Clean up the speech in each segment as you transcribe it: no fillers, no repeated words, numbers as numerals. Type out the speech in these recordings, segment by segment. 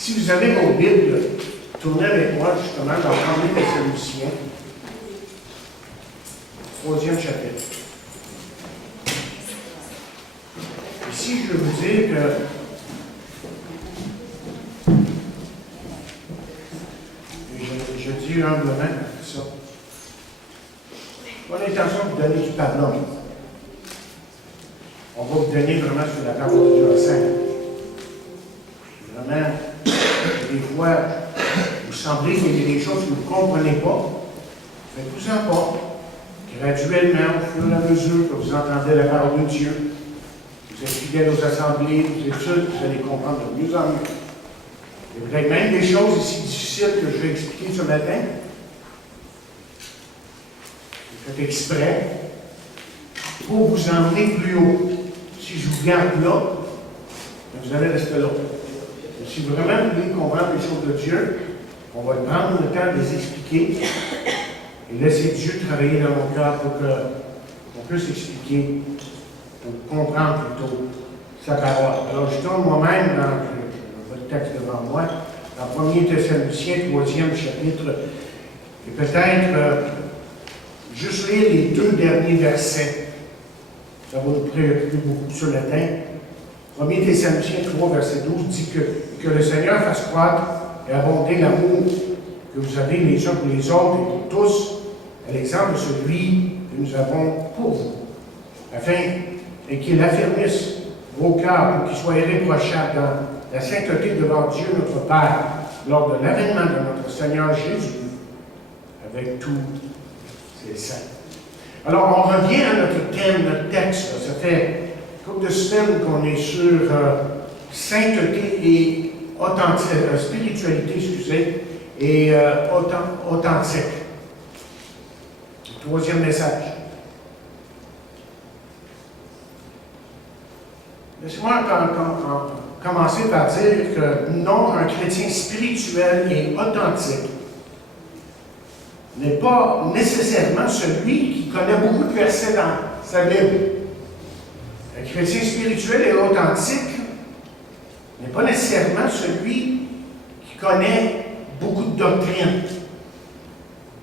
Si vous avez vos Bibles, tournez avec moi justement dans 1er Thessaloniciens, 3e chapitre. Ici, je vais vous dire que je dis humblement ça. Pas l'intention de vous donner du pardon. On va vous donner vraiment sur la parole de Dieu à saint. Vraiment, des fois, vous semblez qu'il y a des choses que vous ne comprenez pas. Faites-vous-en pas. Graduellement, au fur et à mesure que vous entendez la parole de Dieu, vous expliquez nos assemblées, vos études, vous allez comprendre de mieux en mieux. Il y a peut-être même des choses ici difficiles que je vais expliquer ce matin. Faites exprès pour vous emmener plus haut. Si je vous garde là, vous allez rester là. Et si vraiment vous voulez comprendre les choses de Dieu, on va prendre le temps de les expliquer et laisser Dieu travailler dans mon cœur pour qu'on puisse expliquer, pour comprendre plutôt sa parole. Alors, je tourne moi-même dans votre texte devant moi, dans 1er Thessaloniciens, 3e chapitre, et peut-être juste lire les 2 derniers versets. Ça va nous préoccuper beaucoup sur le temps. 1er Thessaloniciens 3, verset 12 dit que le Seigneur fasse croître et abonder l'amour que vous avez les uns pour les autres et pour tous, à l'exemple de celui que nous avons pour vous, afin qu'il affermisse vos cœurs pour qu'ils soient irréprochables dans la sainteté devant Dieu notre Père, lors de l'avènement de notre Seigneur Jésus, avec tous ses saints. Alors, on revient à notre thème, notre texte. Ça fait couple de semaines qu'on est sur sainteté et spiritualité, et authentique. Troisième message. Laissez-moi commencer par dire que non, un chrétien spirituel et authentique n'est pas nécessairement celui qui connaît beaucoup de versets dans sa Bible. Un chrétien spirituel et authentique n'est pas nécessairement celui qui connaît beaucoup de doctrines.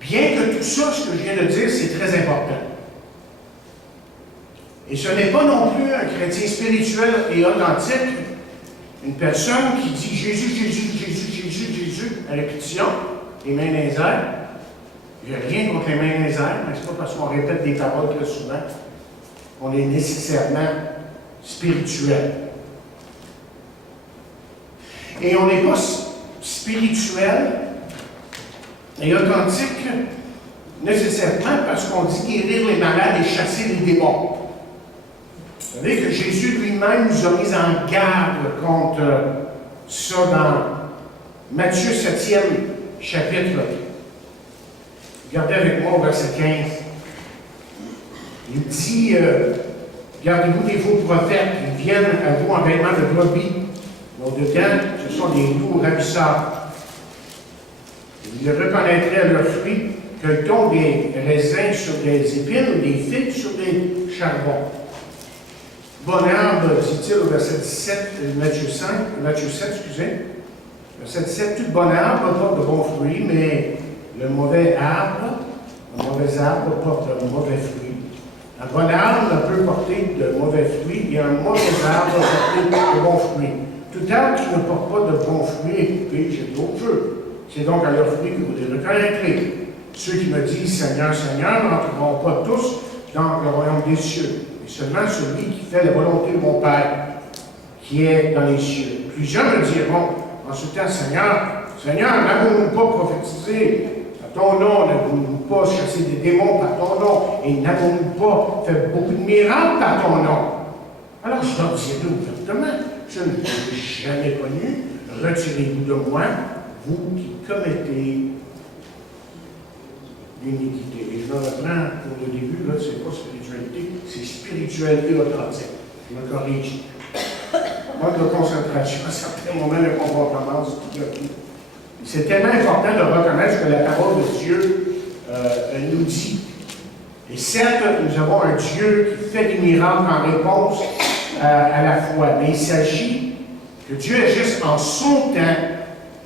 Bien que tout ça, ce que je viens de dire, c'est très important. Et ce n'est pas non plus un chrétien spirituel et authentique, une personne qui dit Jésus, Jésus, Jésus, Jésus, Jésus, à répétition, les mains dans les airs. Il n'y a rien contre les mains dans les airs, mais ce n'est pas parce qu'on répète des paroles très souvent qu'on est nécessairement spirituel. Et on n'est pas spirituel et authentique nécessairement parce qu'on dit guérir les malades et chasser les démons. Vous savez que Jésus lui-même nous a mis en garde contre ça dans Matthieu 7e chapitre. Regardez avec moi au verset 15. Il dit, gardez-vous des faux prophètes qui viennent à vous en vêtements de brebis. Au-dedans, ce sont des loups ravisseurs. Vous les reconnaîtrez à leurs fruits, cueille-t-on des raisins sur des épines ou des figues sur des charbons. Bon arbre, dit-il au verset 17, Matthieu 7, verset 17, tout bon arbre porte de bons fruits, mais le mauvais arbre porte de mauvais fruits. Un bon arbre ne peut porter de mauvais fruits, et un mauvais arbre porter de bons fruits. Tout arbre qui ne porte pas de bons fruits est coupé, jeté au feu. C'est donc à leurs fruits que vous les reconnaîtrez. Ceux qui me disent Seigneur, Seigneur n'entreront pas tous dans le royaume des cieux, mais seulement celui qui fait la volonté de mon Père, qui est dans les cieux. Plusieurs me diront en ce temps, Seigneur, Seigneur, n'avons-nous pas prophétisé par ton nom, n'avons-nous pas chassé des démons par ton nom, et n'avons-nous pas fait beaucoup de miracles par ton nom? Alors je leur dirai ouvertement, je ne vous ai jamais connu, retirez-vous de moi, vous qui commettez l'iniquité. Et je me reprends pour le début, là, c'est pas spiritualité, c'est spiritualité authentique. Je me corrige. Manque de concentration, à certains moments, le comportement, c'est tout à coup. C'est tellement important de reconnaître ce que la parole de Dieu nous dit. Et certes, nous avons un Dieu qui fait des miracles en réponse à la foi, mais il s'agit que Dieu agisse en son temps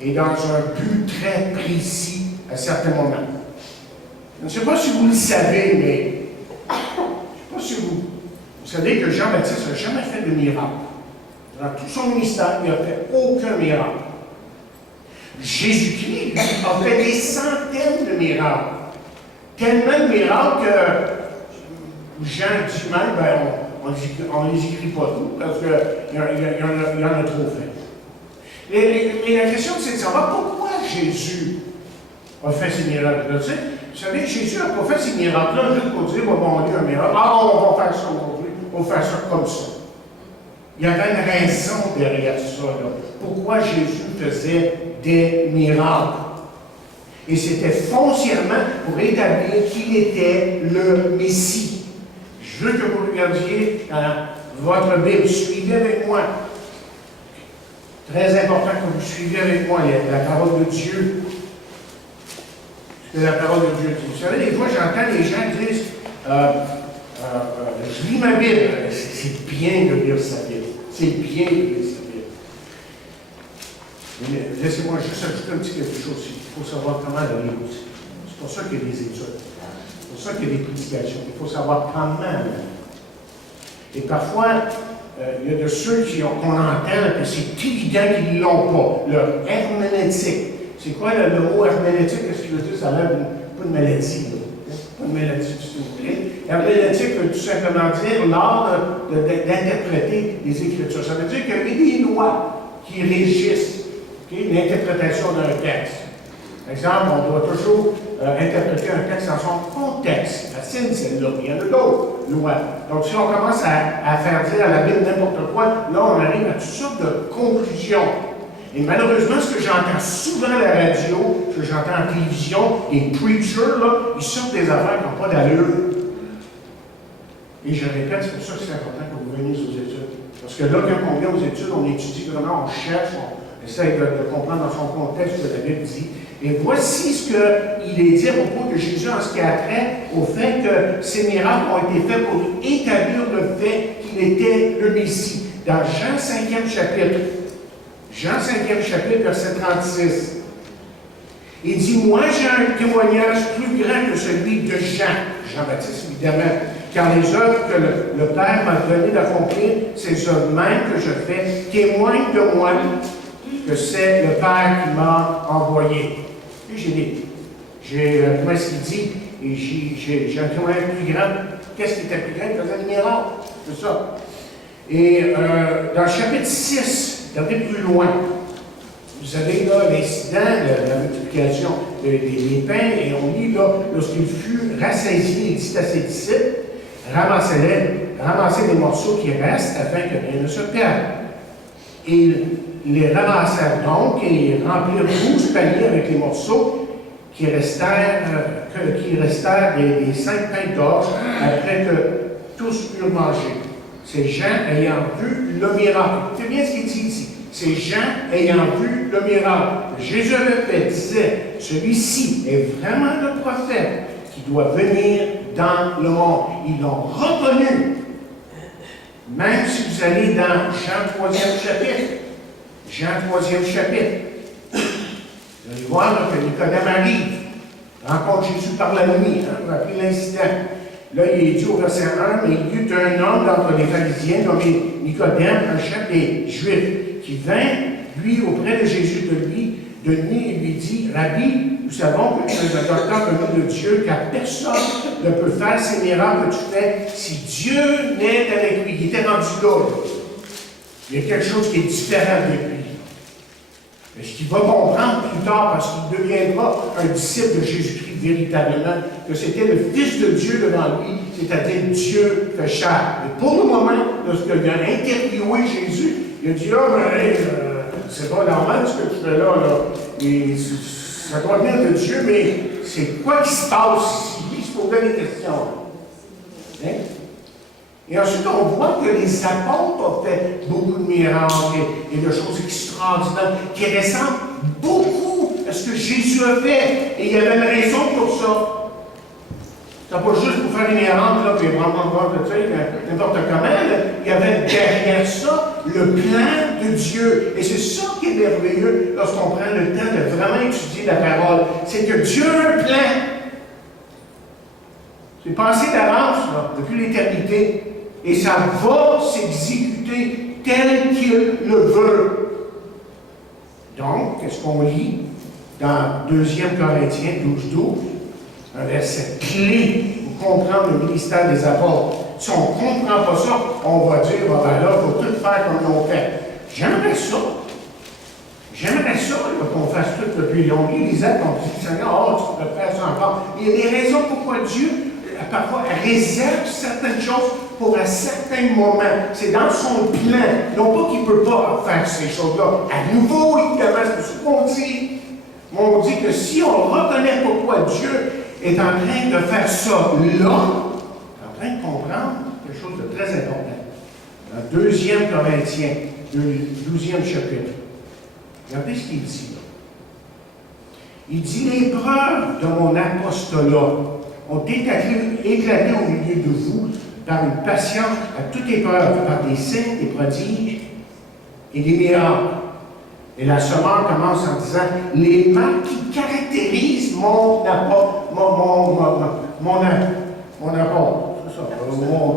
et dans un but très précis à certains moments. Je ne sais pas si vous le savez, mais je ne sais pas si vous savez que Jean-Baptiste n'a jamais fait de miracle. Dans tout son ministère, il n'a fait aucun miracle. Jésus-Christ, lui, a fait des centaines de miracles. Tellement de miracles que Jean dit même, ben, on ne les écrit pas tous, parce qu'il y en a trop fait. Mais la question, c'est de savoir pourquoi Jésus a fait ces miracles-là. Tu sais, vous savez, Jésus n'a pas fait ces miracles-là juste pour dire, bon, on lit un miracle, on va faire ça aujourd'hui, on va faire ça comme ça. Il y avait une raison derrière ça, là. Pourquoi Jésus faisait des miracles. Et c'était foncièrement pour établir qu'il était le Messie. Je veux que vous regardiez dans votre Bible. Suivez avec moi. Très important que vous suivez avec moi la parole de Dieu. Ce que la parole de Dieu dit. Vous savez, des fois, j'entends les gens dire je lis ma Bible. C'est bien de lire sa Bible. C'est bien de lire sa Bible. Mais laissez-moi juste ajouter un petit quelque chose. Il faut savoir comment la lire aussi. C'est pour ça qu'il y a des études. C'est pour ça qu'il y a des prédications. Il faut savoir comment la lire. Et parfois, il y a de ceux qu'on entend que c'est évident qu'ils ne l'ont pas. Leur herméneutique. C'est quoi le mot herméneutique? Qu'est-ce qu'il veut dire? Ça a l'air pas de maladie. Pas de maladie, s'il vous plaît. Herméneutique veut tout simplement dire l'art d'interpréter les Écritures. Ça veut dire qu'il y a des lois qui régissent l'interprétation d'un texte. Par exemple, on doit toujours interpréter un texte dans son contexte. La sienne, celle-là. Il y en a d'autres lois. Donc, si on commence à faire dire à la Bible n'importe quoi, là, on arrive à toutes sortes de conclusions. Et malheureusement, ce que j'entends souvent à la radio, ce que j'entends en télévision, les preachers, là, ils sortent des affaires qui n'ont pas d'allure. Et je répète, c'est pour ça que c'est important que vous veniez aux études. Parce que là, quand on vient aux études, on étudie vraiment, on cherche, on essaie de comprendre dans son contexte ce que la Bible dit. Et voici ce qu'il est dit à propos de Jésus en ce qui a trait au fait que ces miracles ont été faits pour établir le fait qu'il était le Messie. Dans Jean 5e chapitre, Jean 5e chapitre, verset 36, il dit, moi j'ai un témoignage plus grand que celui de Jean, Jean-Baptiste évidemment, car les œuvres que le Père m'a donné d'accomplir, ces œuvres mêmes que je fais, témoignent de moi que c'est le Père qui m'a envoyé. Puis comment est-ce qu'il dit? Et j'ai un témoignage plus grand. Qu'est-ce qui était plus grand? Il faisait des miracles. C'est ça. Et dans le chapitre 6, regardez plus loin, vous avez là l'incident de la multiplication des pains, et on lit là, lorsqu'il fut rassasié, il dit à ses disciples, ramassez les morceaux qui restent afin que rien ne se perde. Et ils les ramassèrent donc et remplirent 12 paniers avec les morceaux qui restèrent des 5 pains d'orge après que tous eurent mangé. Ces gens ayant vu le miracle. Écoutez bien ce qu'il dit ici. Ces gens ayant vu le miracle que Jésus avait fait disaient, celui-ci est vraiment le prophète qui doit venir dans le monde. Ils l'ont reconnu. Même si vous allez dans Jean 3e chapitre, Jean 3e chapitre, vous allez voir là, que Nicodème arrive, rencontre Jésus par la nuit, vous rappelez l'incident. Là, il est dit au verset 1, mais il y eut un homme d'entre les pharisiens nommé Nicodème, un chef des Juifs, qui vint, lui, auprès de Jésus de nuit, et lui dit, Rabbi, nous savons que tu es un docteur venu de Dieu, car personne ne peut faire ces miracles que tu fais si Dieu n'est avec lui. Il était rendu là. Il y a quelque chose qui est différent de lui. Mais ce qu'il va comprendre plus tard, parce qu'il deviendra un disciple de Jésus-Christ véritablement, que c'était le Fils de Dieu devant lui, c'est-à-dire Dieu fait chair. Mais pour le moment, lorsqu'il a interviewé Jésus, il a dit, c'est pas normal ce que tu fais là. Et ça doit venir de Dieu, mais c'est quoi qui se passe ici? Il se posait des questions. Hein? Et ensuite, on voit que les apôtres ont fait beaucoup de miracles et de choses extraordinaires qui ressemblent beaucoup à ce que Jésus a fait. Et il y avait une raison pour ça. C'était pas juste pour faire une errante, là, puis vraiment voir de ça, n'importe comment. Là. Il y avait derrière ça le plan de Dieu. Et c'est ça qui est merveilleux lorsqu'on prend le temps de vraiment étudier la parole. C'est que Dieu a un plan. C'est pensé d'avance, là, depuis l'éternité. Et ça va s'exécuter tel qu'il le veut. Donc, qu'est-ce qu'on lit dans 2 Corinthiens 12, un verset clé pour comprendre le ministère des apôtres. Si on ne comprend pas ça, on va dire, ah ben là, il faut tout faire comme ils ont fait. J'aimerais ça. J'aimerais ça qu'on fasse tout depuis long. On lit les actes, on dit, Seigneur, oh, tu peux faire ça encore. Il y a des raisons pourquoi Dieu, parfois, réserve certaines choses pour un certain moment. C'est dans son plan. Non pas qu'il ne peut pas faire ces choses-là. À nouveau, évidemment, c'est ce qu'on dit. On dit que si on reconnaît pourquoi Dieu est en train de faire ça là, on est en train de comprendre quelque chose de très important. Dans 2 Corinthiens, 12e chapitre, regardez ce qu'il dit là. Il dit, les preuves de mon apostolat ont éclaté au milieu de vous par une patience à toute épreuve, par des signes, des prodiges et des miracles. Et la semence commence en disant les marques qui caractérisent mon apôtre,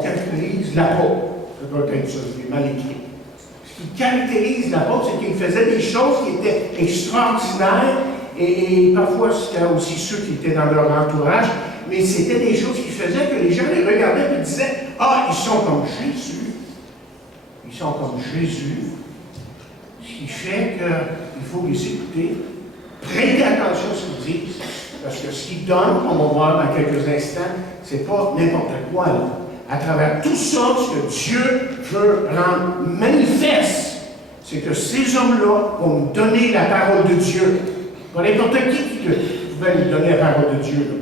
caractérise l'apôtre. Ça doit être ça, je l'ai mal écrit. Ce qui caractérise l'apôtre, c'est qu'il faisait des choses qui étaient extraordinaires, et parfois c'était aussi ceux qui étaient dans leur entourage, mais c'était des choses qui faisaient que les gens les regardaient et disaient « Ah, ils sont comme Jésus. Ils sont comme Jésus. » Ce qui fait qu'il faut les écouter, prêter attention à ce qu'ils disent, parce que ce qu'ils donnent, on va voir dans quelques instants, c'est pas n'importe quoi. Là. À travers tout ça, ce que Dieu veut rendre manifeste, c'est que ces hommes-là vont nous donner la parole de Dieu. Pas n'importe qui va nous donner la parole de Dieu.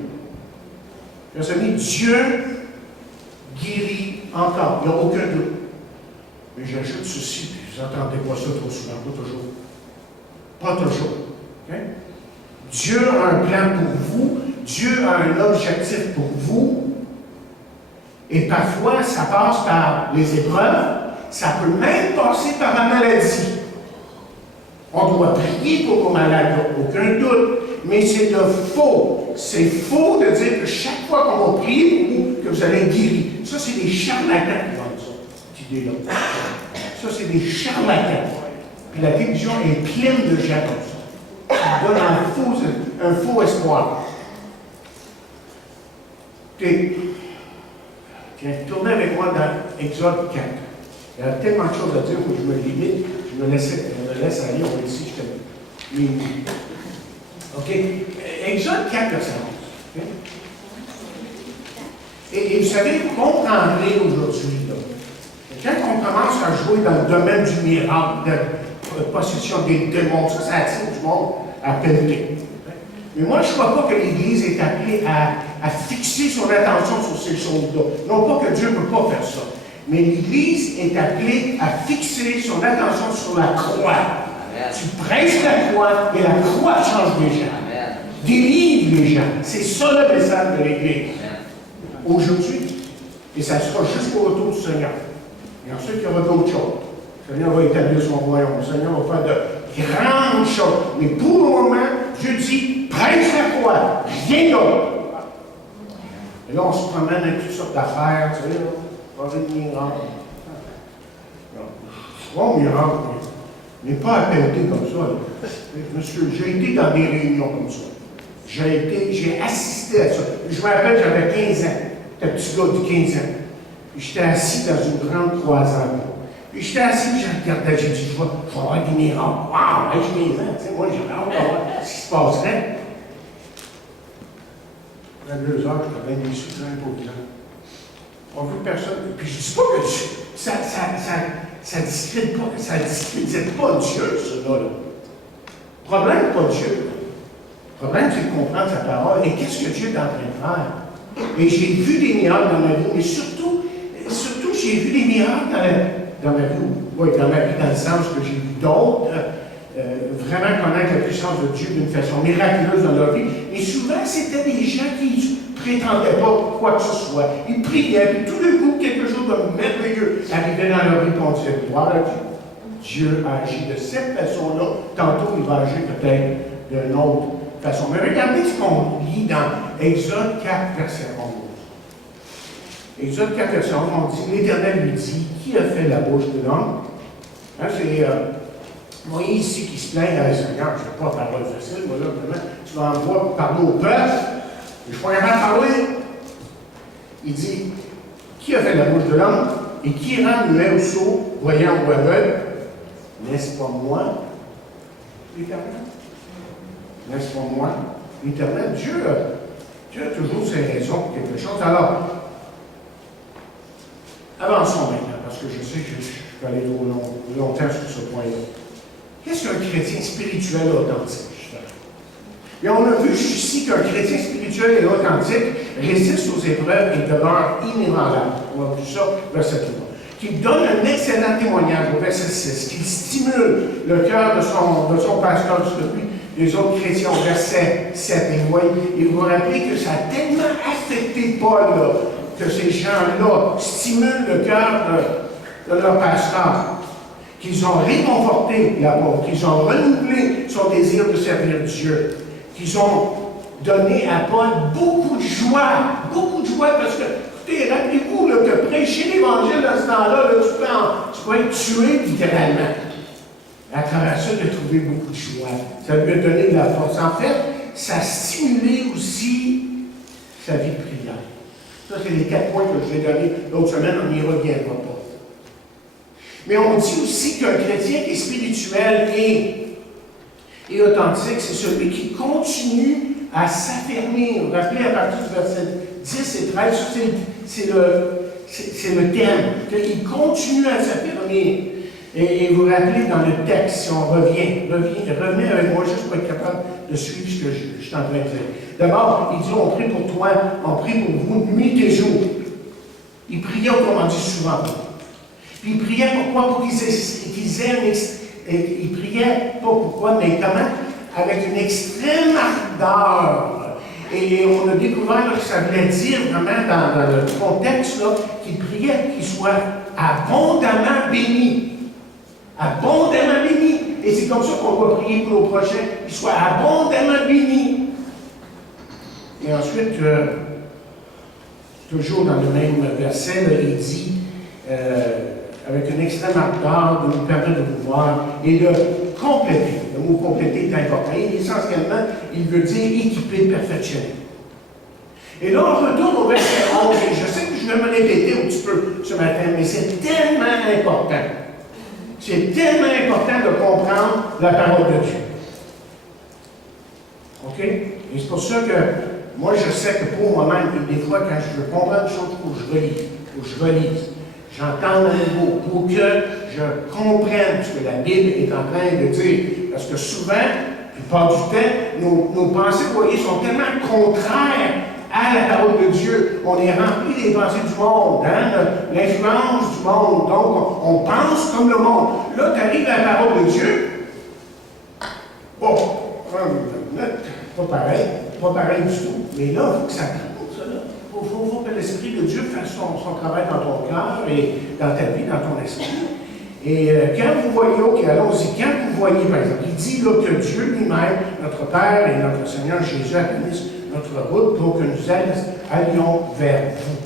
Mes amis, Dieu guérit encore, il n'y a aucun doute. Mais j'ajoute ceci, puis vous n'entendez pas ça trop souvent, pas toujours. Pas toujours. Okay? Dieu a un plan pour vous, Dieu a un objectif pour vous, et parfois ça passe par les épreuves, ça peut même passer par la maladie. On doit prier pour vos malades, aucun doute, mais c'est de faux. C'est faux de dire que chaque fois qu'on va prier pour vous, que vous allez être guéri. Ça, c'est des charlatans qui vendent ça, cette idée-là. Ça, c'est des charlatans. Puis la télévision est pleine de gens comme ça. Qui donnent un faux espoir. Puis, tiens, tournez avec moi dans Exode 4. Il y a tellement de choses à dire que je me limite. Je me laisse aller, on va ici, je te OK? Exode 4, verset 11. Okay? Et vous savez, vous comprendrez aujourd'hui, là, quand on commence à jouer dans le domaine du miracle, de possession des démons, ça attire du monde à pelleter. Mais moi, je ne crois pas que l'Église est appelée à fixer son attention sur ces choses-là. Non pas que Dieu ne peut pas faire ça. Mais l'Église est appelée à fixer son attention sur la croix. Amen. Tu prêches la croix et la croix change les gens. Amen. Délivre les gens. C'est ça le message de l'Église. Aujourd'hui. Et ça sera jusqu'au retour du Seigneur. Et ensuite, il y aura d'autres choses. Le Seigneur va établir son royaume. Le Seigneur va faire de grandes choses. Mais pour le moment, Dieu dit, prêche la croix. Rien d'autre. Et là, on se promène avec toutes sortes d'affaires, tu sais, là. Pas de miracle. Bon miracle, mais pas à pelleter comme ça. Monsieur, j'ai été dans des réunions comme ça. J'ai assisté à ça. Je me rappelle, j'avais 15 ans. J'étais un petit gars de 15 ans. Puis j'étais assis dans une grande croisade. Puis j'étais assis, puis je regardais, j'ai dit, je vais avoir des miracles. Waouh, j'ai 15 ans. Tu sais, moi, j'avais hâte de voir ce qui se passerait. Après 2 heures, j'étais bien déçu, très pauvre. On veut personne. Puis je ne dis pas que ça discrédite pas Dieu, cela. Le problème, pas Dieu. Le problème, c'est de comprendre sa parole. Et qu'est-ce que Dieu est en train de faire? Et j'ai vu des miracles dans ma vie, mais surtout j'ai vu des miracles dans ma vie. Oui, dans ma vie, dans le sens que j'ai vu d'autres vraiment connaître la puissance de Dieu d'une façon miraculeuse dans leur vie. Mais souvent, c'était des gens qui prétendait pas quoi que ce soit. Ils priaient, puis tout d'un coup, quelque chose de merveilleux arrivait dans leur vie, puis on disait, gloire à Dieu. Dieu a agi de cette façon-là. Tantôt, il va agir peut-être d'une autre façon. Mais regardez ce qu'on lit dans Exode 4, verset 11. Exode 4, verset 11, on dit, l'Éternel lui dit, qui a fait la bouche de l'homme? Hein, c'est Moïse ici qui se plaint à Seigneur, je ne veux pas parler facile, moi là, vraiment, tu vas envoyer parler au peuple, je ne suis pas capable de parler. Il dit, qui a fait la bouche de l'homme et qui rend muet ou sourd, voyant ou aveugle? N'est-ce pas moi, l'Éternel? N'est-ce pas moi, l'Éternel? Dieu a toujours ses raisons pour quelque chose. Alors, avançons maintenant, parce que je sais que je peux aller trop longtemps sur ce point-là. Qu'est-ce qu'un chrétien spirituel authentique? Et on a vu ici qu'un chrétien spirituel et authentique résiste aux épreuves et demeure inébranlable. On a vu ça, verset 3. Qui donne un excellent témoignage au verset 6, qui stimule le cœur de son pasteur depuis les autres chrétiens au verset 7. Et vous vous rappelez que ça a tellement affecté Paul, là, que ces gens-là stimulent le cœur de leur pasteur, qu'ils ont réconforté l'apôtre, qu'ils ont renouvelé son désir de servir Dieu, qu'ils ont donné à Paul beaucoup de joie parce que, écoutez, rappelez-vous là, que prêcher l'Évangile à ce temps-là, tu peux être tué littéralement. À travers ça, il a trouvé beaucoup de joie. Ça lui a donné de la force. En fait, ça a stimulé aussi sa vie de prière. Ça, c'est les 4 points que je vous ai donnés l'autre semaine, on n'y reviendra pas. Mais on dit aussi qu'un chrétien qui est spirituel et authentique, c'est celui qui continue à s'affermir. Vous vous rappelez, à partir du verset 10 et 13, c'est le thème. Il continue à s'affirmer. Et vous vous rappelez dans le texte, si on revenez avec moi juste pour être capable de suivre ce que je suis en train de dire. D'abord, il dit, on prie pour toi, on prie pour vous nuit et jour. Il priait, comme on dit souvent. Puis il priait pourquoi? Pour qu'ils aient il priait pas pourquoi, mais comment? Avec une extrême ardeur. Et on a découvert là, que ça voulait dire vraiment dans le contexte là, qu'il priait qu'il soit abondamment béni. Abondamment béni. Et c'est comme ça qu'on va prier pour nos prochains, qu'ils soient abondamment bénis. Et ensuite, toujours dans le même verset, là, il dit, avec une extrême ardeur, de nous permettre de vous voir et de compléter. Le mot compléter est important. Et essentiellement, il veut dire équiper, perfectionner. Et là, on retourne au verset 11. Et je sais que je vais me répéter un petit peu ce matin, mais c'est tellement important. C'est tellement important de comprendre la parole de Dieu. OK? Et c'est pour ça que moi, je sais que pour moi-même, des fois, quand je veux comprendre une chose, il faut que je relise. J'entends le mot pour que je comprenne ce que la Bible est en train de dire. Parce que souvent, la plupart du temps, nos pensées, vous voyez, sont tellement contraires à la parole de Dieu. On est rempli des pensées du monde, hein, l'influence du monde. Donc, on pense comme le monde. Là, tu arrives à la parole de Dieu. Bon, pas pareil du tout. Mais là, il faut que ça compte, ça, là. Il faut que l'Esprit de Dieu fasse son travail dans ton cœur et dans ta vie, dans ton esprit. Et quand vous voyez, OK, allons-y, quand vous voyez, par exemple, il dit là, que Dieu lui-même, notre Père et notre Seigneur Jésus accomplissent notre route pour que nous allions vers vous.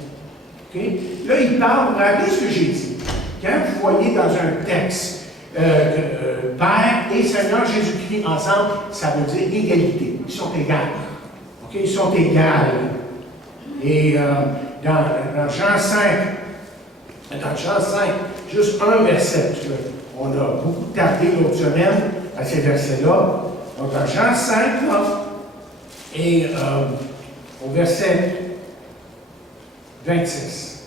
OK? Là, il parle, vous vous rappelez ce que j'ai dit. Quand vous voyez dans un texte Père et Seigneur Jésus-Christ ensemble, ça veut dire égalité. Ils sont égales. OK? Ils sont égales. Et dans Jean 5, juste un verset, parce qu'on a beaucoup tardé l'autre semaine à ces versets-là. Donc, dans Jean 5, là, et au verset 26,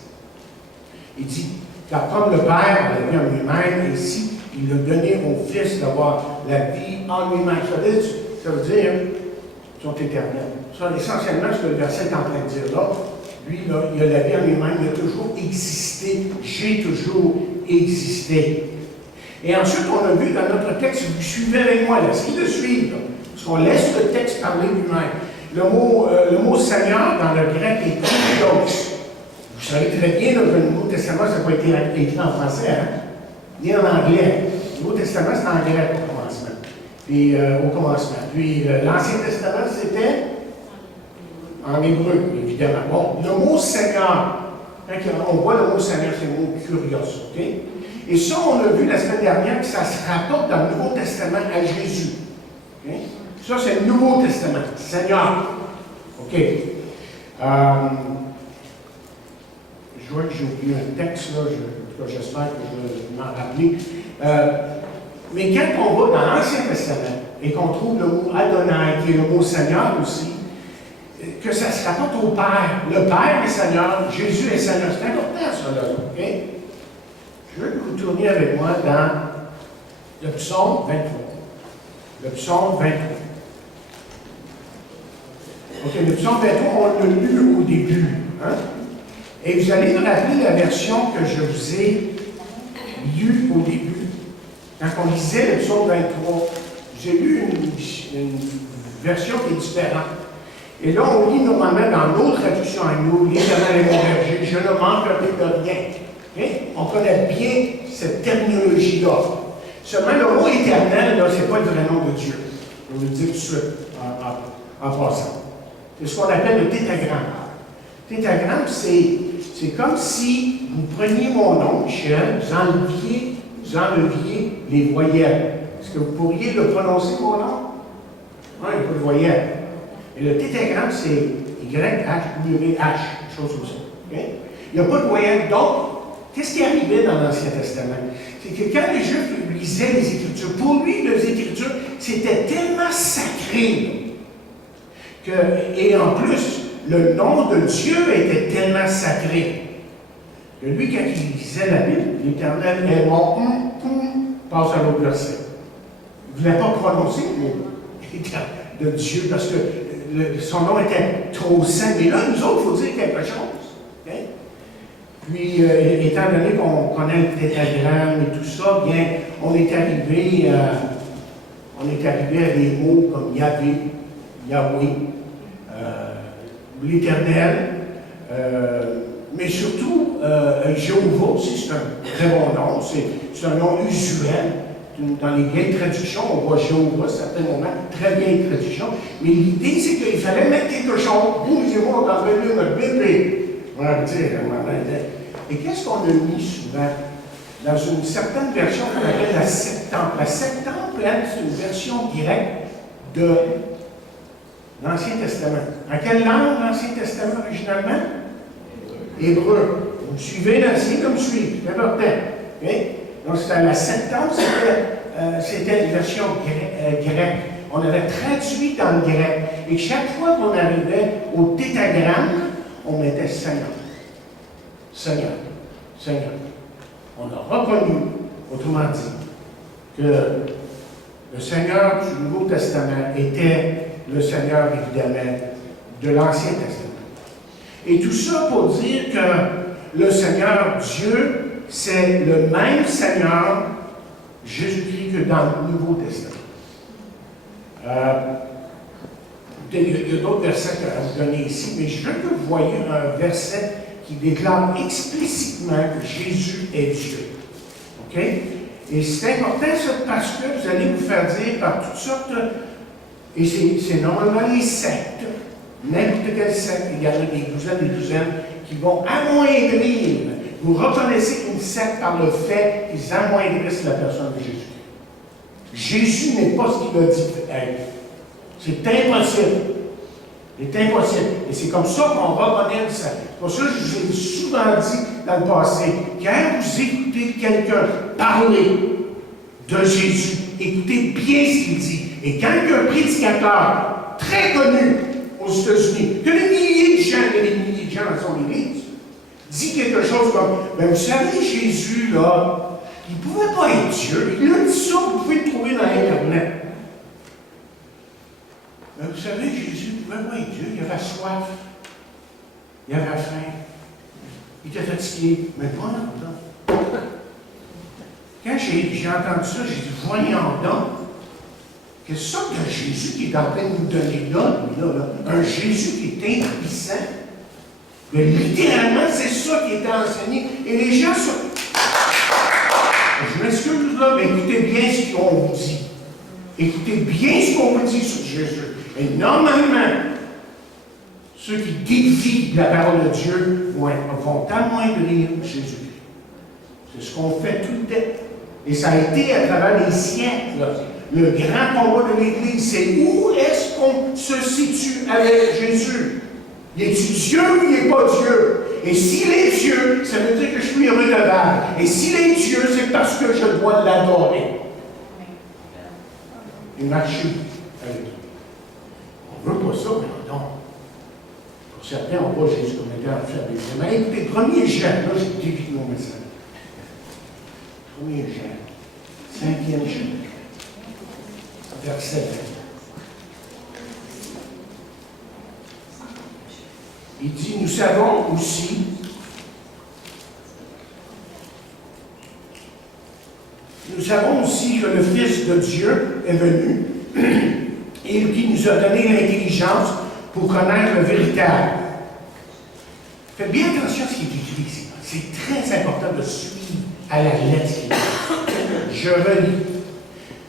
il dit, car comme le Père l'a vie en lui-même, ainsi il a donné au Fils d'avoir la vie en lui-même. Ça veut dire, ils sont éternels. Ça, essentiellement, ce que le verset est en train de dire là, lui, là, il a la vie en lui-même, il a toujours existé, j'ai toujours existé. Et ensuite, on a vu dans notre texte, vous suivez avec moi, là, ce qui le suit, là, parce qu'on laisse le texte parler lui-même. Le mot Seigneur dans le grec est Kyrios. Vous savez très bien que le Nouveau Testament, ça n'a pas été écrit en français, hein? Ni en anglais. Le Nouveau Testament, c'est en grec au commencement. Puis, Puis l'Ancien Testament, c'était en hébreu, évidemment. Bon, le mot Seigneur, quand on voit le mot Seigneur, c'est le mot Kyrios, OK? Et ça, on a vu la semaine dernière que ça se rapporte dans le Nouveau Testament à Jésus. Okay? Ça, c'est le Nouveau Testament, Seigneur. OK. Je vois que j'ai oublié un texte, là. En tout cas, j'espère que je vais m'en rappeler. Mais quand on va dans l'Ancien Testament et qu'on trouve le mot Adonai, qui est le mot Seigneur aussi, que ça se rapporte au Père. Le Père est Seigneur, Jésus est Seigneur. C'est important, ça, là. OK? Je veux que vous tourniez avec moi dans le psaume 23. Le psaume 23. OK, le psaume 23, on l'a lu au début. Hein? Et vous allez me rappeler la version que je vous ai lue au début. Quand on lisait le psaume 23, j'ai lu une version qui est différente. Et là, on lit normalement dans nos traductions à nous, l'Éternel est mon berger, je ne manquerai de rien. Okay? On connaît bien cette terminologie-là. Seulement, le mot éternel, ce n'est pas le vrai nom de Dieu. Je vais vous le dire tout de suite, en passant. C'est ce qu'on appelle le tétragramme. Le tétragramme, c'est comme si vous preniez mon nom, Michel, vous enleviez les voyelles. Est-ce que vous pourriez le prononcer, mon nom? Oui, il n'y a pas de voyelles. Et le tétragramme, c'est Y-H-W-H, chose comme ça. Okay? Il n'y a pas de voyelles. Donc, qu'est-ce qui arrivait dans l'Ancien Testament? C'est que quand les Juifs lisaient les Écritures, pour lui, les Écritures, c'était tellement sacré que, et en plus, le nom de Dieu était tellement sacré que lui, quand il lisait la Bible, l'Éternel est mon passe à l'autre verset. Il ne voulait pas prononcer le mot de Dieu parce que son nom était trop saint. Mais là, nous autres, il faut dire quelque chose. Okay? Puis, étant donné qu'on connaît le tétragramme et tout ça, bien, on est arrivé à des mots comme Yahvé, Yahweh, l'Éternel, mais surtout Jéhovah aussi, c'est un très bon nom, c'est un nom usuel. Dans les vieilles traductions, on voit Jéhovah, certains moments, très vieilles traductions, mais l'idée, c'est qu'il fallait mettre quelque chose. Vous et moi, on est en train de lire notre Bible et on va dire, et qu'est-ce qu'on a mis souvent? Dans une certaine version qu'on appelle la Septembre. La Septembre, c'est une version directe de l'Ancien Testament. En quelle langue l'Ancien Testament originalement? Hébreu. Vous me suivez l'ancien comme je suis, c'est important. Okay? Donc, la Septembre, c'était une version grecque. On avait traduit dans le grec. Et chaque fois qu'on arrivait au tétragramme, on mettait Seigneur. Seigneur. Seigneur. On a reconnu, autrement dit, que le Seigneur du Nouveau Testament était le Seigneur, évidemment, de l'Ancien Testament. Et tout ça pour dire que le Seigneur Dieu, c'est le même Seigneur, Jésus-Christ, que dans le Nouveau Testament. Il y a d'autres versets à vous donner ici, mais je veux que vous voyez un verset qui déclare explicitement que Jésus est Dieu. OK? Et c'est important ça parce que vous allez vous faire dire par toutes sortes, et c'est normalement les sectes, n'importe quelle secte, il y en a des douzaines, qui vont amoindrir. Vous reconnaissez une secte par le fait qu'ils amoindrissent la personne de Jésus. Jésus n'est pas ce qu'il a dit être. C'est impossible. C'est impossible. Et c'est comme ça qu'on reconnaît ça. C'est pour ça que je vous ai souvent dit dans le passé, quand vous écoutez quelqu'un parler de Jésus, écoutez bien ce qu'il dit. Et quand un prédicateur très connu aux États-Unis, que des milliers de gens dans son église, dit quelque chose comme, ben vous savez, Jésus, là, il ne pouvait pas être Dieu. Il a dit ça, vous pouvez le trouver dans Internet. Ben vous savez, Jésus ne pouvait pas être Dieu. Il avait soif. Il avait faim. Il était fatigué. Mais pas longtemps. Quand j'ai entendu ça, j'ai dit, voyons donc. C'est ça que Jésus qui est en train de nous donner là, un Jésus qui est impuissant. Mais littéralement, c'est ça qui est enseigné. Et les gens sont... Je m'excuse là, mais écoutez bien ce qu'on vous dit. Écoutez bien ce qu'on vous dit sur Jésus. Et normalement, ceux qui défient la parole de Dieu vont amoindrir Jésus-Christ. C'est ce qu'on fait tout le temps. Et ça a été à travers les siècles. Là. Le grand combat de l'Église, c'est où est-ce qu'on se situe avec Jésus? Il est-tu Dieu ou il n'est pas Dieu? Et s'il est Dieu, ça veut dire que je suis redevable. Et s'il est Dieu, c'est parce que je dois l'adorer. Et marcher avec lui. On ne veut pas ça, mais non. Pour certains, on voit Jésus comme étant fait avec lui. Mais écoutez, 1er Jean, là, j'ai décrit mon message. 1er Jean, 5e chapitre, verset 20. Il dit, nous savons aussi que le Fils de Dieu est venu et qui nous a donné l'intelligence pour connaître le véritable. Faites bien attention à ce qui est écrit ici. C'est très important de suivre à la lettre. Je relis.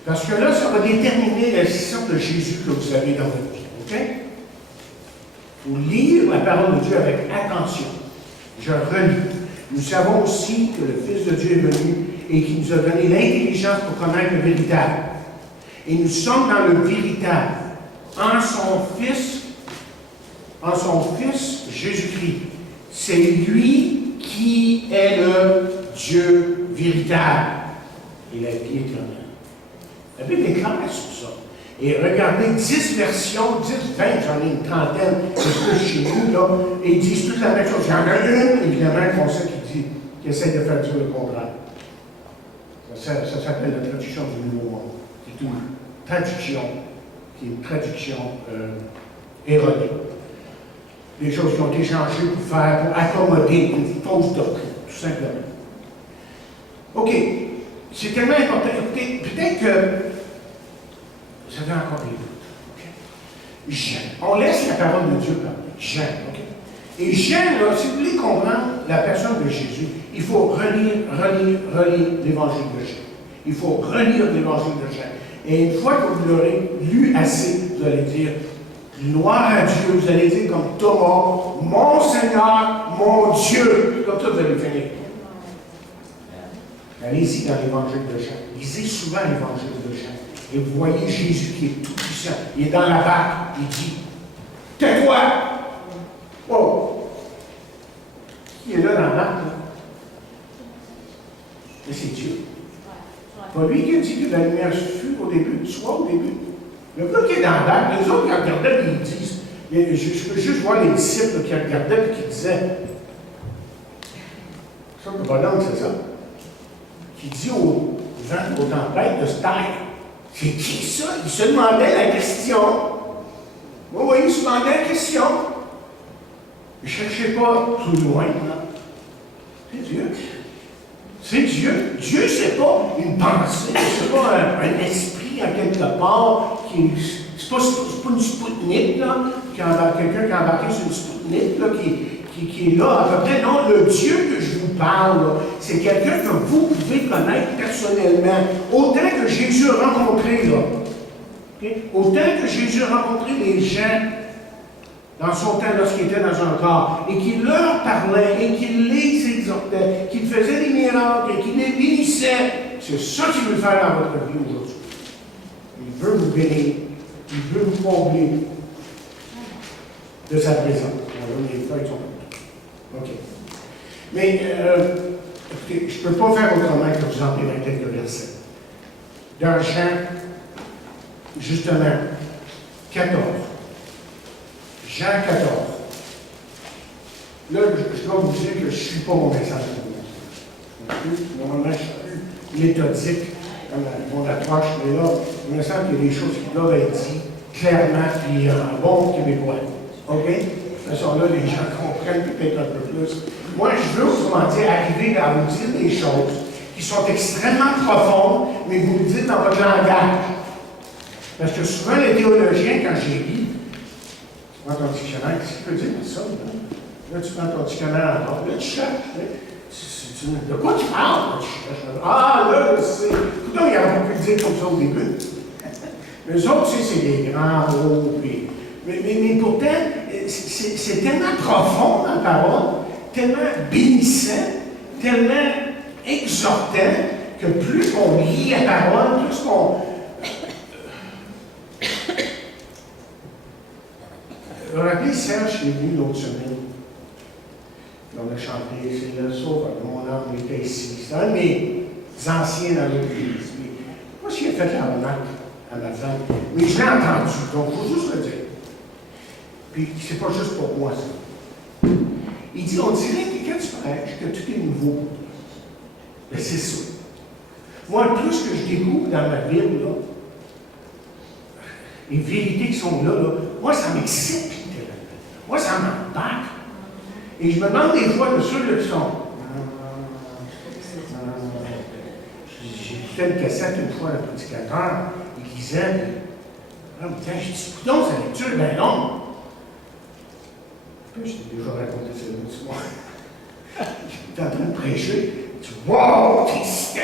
Parce que là, ça va déterminer la sorte de Jésus que vous avez dans votre vie. OK? Il faut lire la parole de Dieu avec attention. Je relis. Nous savons aussi que le Fils de Dieu est venu et qui nous a donné l'intelligence pour connaître le véritable. Et nous sommes dans le véritable, en son Fils Jésus-Christ. C'est lui qui est le Dieu véritable et la vie éternelle. La Bible est claire sur ça. Et regardez, 10 versions, 10, 20, j'en ai une trentaine de plus chez nous, là, et ils disent toute la même chose. Il y en a une, évidemment, qu'on sait qui essaie de faire dire le contraire. Ça s'appelle la traduction du Nouveau Monde. C'est une traduction qui est une traduction erronée. Des choses qui ont été changées pour accommoder une fausse doctrine, tout simplement. OK. C'est tellement important. Écoutez, peut-être que vous avez encore des doutes. Okay. Jean. On laisse la parole de Dieu parler. Jean. OK? Et Jean, là, si vous voulez comprendre la personne de Jésus, il faut relire l'évangile de Jean. Il faut relire l'évangile de Jean. Et une fois que vous l'aurez lu assez, vous allez dire, gloire à Dieu, vous allez dire comme Thomas, mon Seigneur, mon Dieu. Comme ça, vous allez finir. Allez-y dans l'évangile de Jean. Lisez souvent l'évangile de Jean. Et vous voyez Jésus qui est tout puissant. Il est dans la barque. Il dit, tais-toi! Oh! Qui est là dans la barque, là? Mais c'est Dieu. Pas lui qui a dit que la lumière fut au début, soit au début. Le gars qui est dans la barque, les autres qui regardaient, ils disent, je peux juste voir les disciples qui regardaient et qui disaient, ça, le bonhomme, c'est ça. Qui dit aux vents, aux tempêtes de se taire. C'est qui ça? Il se demandait la question. Oui, il se demandait la question. Ne cherchez pas plus loin. C'est Dieu. C'est Dieu. Dieu, c'est pas une pensée, c'est pas un esprit à quelque part qui. C'est pas une Spoutnik, là, quelqu'un qui a embarqué sur une Spoutnik, là, qui est là à peu près. Non, le Dieu que je vous parle, c'est quelqu'un que vous pouvez connaître personnellement. Autant que Jésus a rencontré, là. Okay? Autant que Jésus a rencontré les gens dans son temps lorsqu'il était dans un corps, et qu'il leur parlait, et qu'il les exhortait, qu'il faisait des miracles, et qu'il les bénissait. C'est ça qu'il veut faire dans votre vie aujourd'hui. Il veut vous bénir. Il veut vous combler de sa présence. Les feuilles sont OK. Mais, écoutez, je ne peux pas faire autrement que vous en lire quelques versets. Dans Jean, justement, 14. Jean 14. Là, je dois vous dire que je ne suis pas mon message pour vous. Normalement, je suis plus méthodique dans mon approche, mais là, il me semble qu'il y a des choses qui doivent être dites clairement et en bon québécois. OK? De toute façon, là, les gens comprennent peut-être un peu plus. Moi, je veux, autrement dire, arriver à vous dire des choses qui sont extrêmement profondes, mais vous le dites dans votre langage. Parce que souvent, les théologiens, quand j'ai lu, tu prends ton dictionnaire, qu'est-ce qu'il peut dire de ça? Là, tu prends ton dictionnaire en bas, là, tu cherches. De quoi tu parles? Tu cherches. Ah, là, c'est. Écoute, il y a pas pu le dire comme ça au début. Mais eux autres, c'est des grands mots. Mais pourtant, c'est tellement profond dans la parole, tellement bénissant, tellement exhortant, que plus on lit la parole, plus qu'on. Vous vous rappelez, Serge est venu l'autre semaine. On a chanté, c'est le sauveur de mon âme était ici. C'est un de mes anciens dans l'Église. Moi, j'ai fait la remarque à ma femme, mais je l'ai entendu, donc il faut juste le dire. Puis, c'est pas juste pour moi, ça. Il dit, on dirait que quand tu prêches, que tout est nouveau. Mais c'est ça. Moi, plus que je découvre dans ma Bible, là, les vérités qui sont là, moi, ça m'excite. Moi, ça m'embarque. Et je me demande des fois de ceux qui sont. J'ai fait une cassette une fois, le prédicateur, il disait, ah, putain, je dis, non, sa lecture, ben non. Je t'ai déjà raconté ça l'autre soir. J'étais en train de prêcher. Tu wow, t'es excité!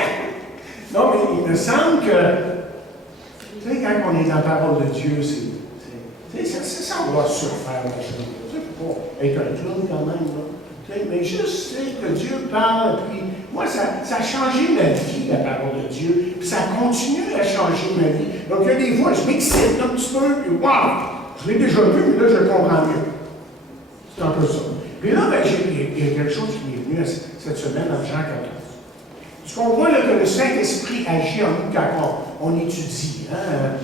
Non, mais il me semble que, tu sais, quand on est dans la parole de Dieu, ça, on doit surfaire la chose. Tu sais, faut pas être un clown quand même, là. Mais juste, tu sais, que Dieu parle, puis moi, ça a changé ma vie, la parole de Dieu, puis ça continue à changer ma vie. Donc, il y a des fois, je m'excite un petit peu, puis wow! Je l'ai déjà vu, mais là, je comprends mieux. C'est un peu ça. Puis là, ben, il y a quelque chose qui m'est venu cette semaine dans Jean 14. Parce qu'on voit là, que le Saint-Esprit agit en nous quand on étudie, hein,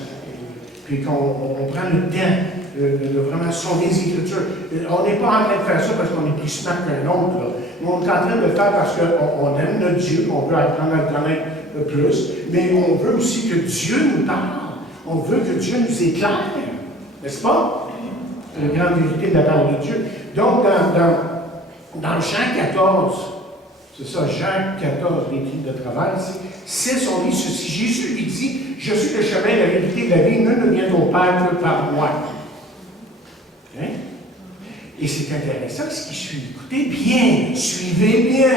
puis qu'on prend le temps de vraiment sonder les Écritures. On n'est pas en train de faire ça parce qu'on est plus smart qu'un autre, là. Mais on est en train de le faire parce qu'on aime notre Dieu, qu'on veut apprendre à le connaître plus, mais on veut aussi que Dieu nous parle. On veut que Dieu nous éclaire, n'est-ce pas? C'est la grande vérité de la parole de Dieu. Donc, dans Jean 14, c'est ça, Jean 14, l'écrit de travers, c'est son livre ceci. Jésus lui dit, je suis le chemin, la vérité, la vie, nul ne vient au Père que par moi. Hein? Et c'est intéressant ce qui suit. Écoutez bien, suivez bien.